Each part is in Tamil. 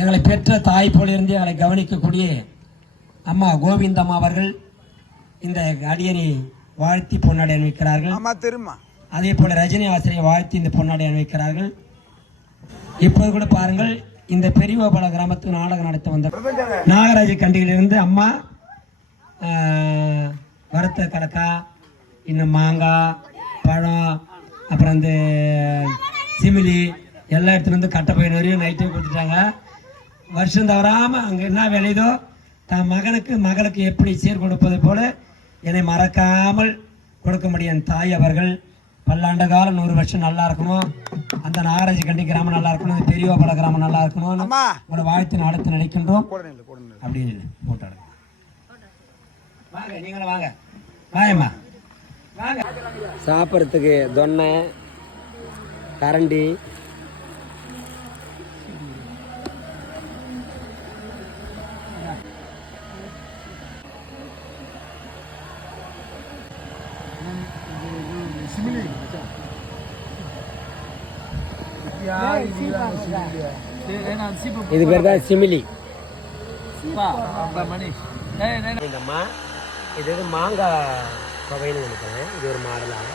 எங்களை பெற்ற தாய் போல இருந்து எங்களை கவனிக்கக்கூடிய அம்மா கோவிந்தம்மா அவர்கள் இந்த அடியனை வாழ்த்தி பொன்னாடை அணிவிக்கிறார்கள். அதே போல ரஜினி ஆசிரியை வாழ்த்தி இந்த பொன்னாடை அணிவிக்கிறார்கள். இப்போது கூட பாருங்கள், இந்த பெரியவபால கிராமத்துக்கு நாடகம் நடத்த வந்த நாகராஜ கண்டியிலிருந்து அம்மா வறுத்த கடக்கா, இன்னும் மாங்காய், பழம், அப்புறம் இந்த சிமிலி எல்லா இடத்துல இருந்து கட்டை பையன் வரையும் நைட்டே கொடுத்துட்டாங்க. வருஷம் தவறாமல் அங்கே என்ன விளையுதோ தன் மகளுக்கு எப்படி சீர் கொடுப்பது போல என்னை மறக்காமல் கொடுக்க முடியும் தாய் அவர்கள். பல்லாண்டு காலம் 100 வருஷம் நல்லா இருக்கணும். அந்த நாகராஜ கண்டி கிராமம் நல்லா இருக்கணும், அந்த பெரியவபால கிராமம் நல்லா இருக்கணும். உங்களோட வாழ்த்து நடத்த நினைக்கின்றோம். அப்படின்னு போட்டாரு. வாங்க, நீங்களும் வாங்க. வாங்கம்மா வாங்க. சாப்பிட்றதுக்கு தொன்னை, கரண்டி, இது பேர் தான் சிமிலி. இந்தம்மா இது மாங்காய் தொகைன்னு நினைக்கிறேன். இது ஒரு மாடலாக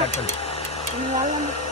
கட் பண்ணு.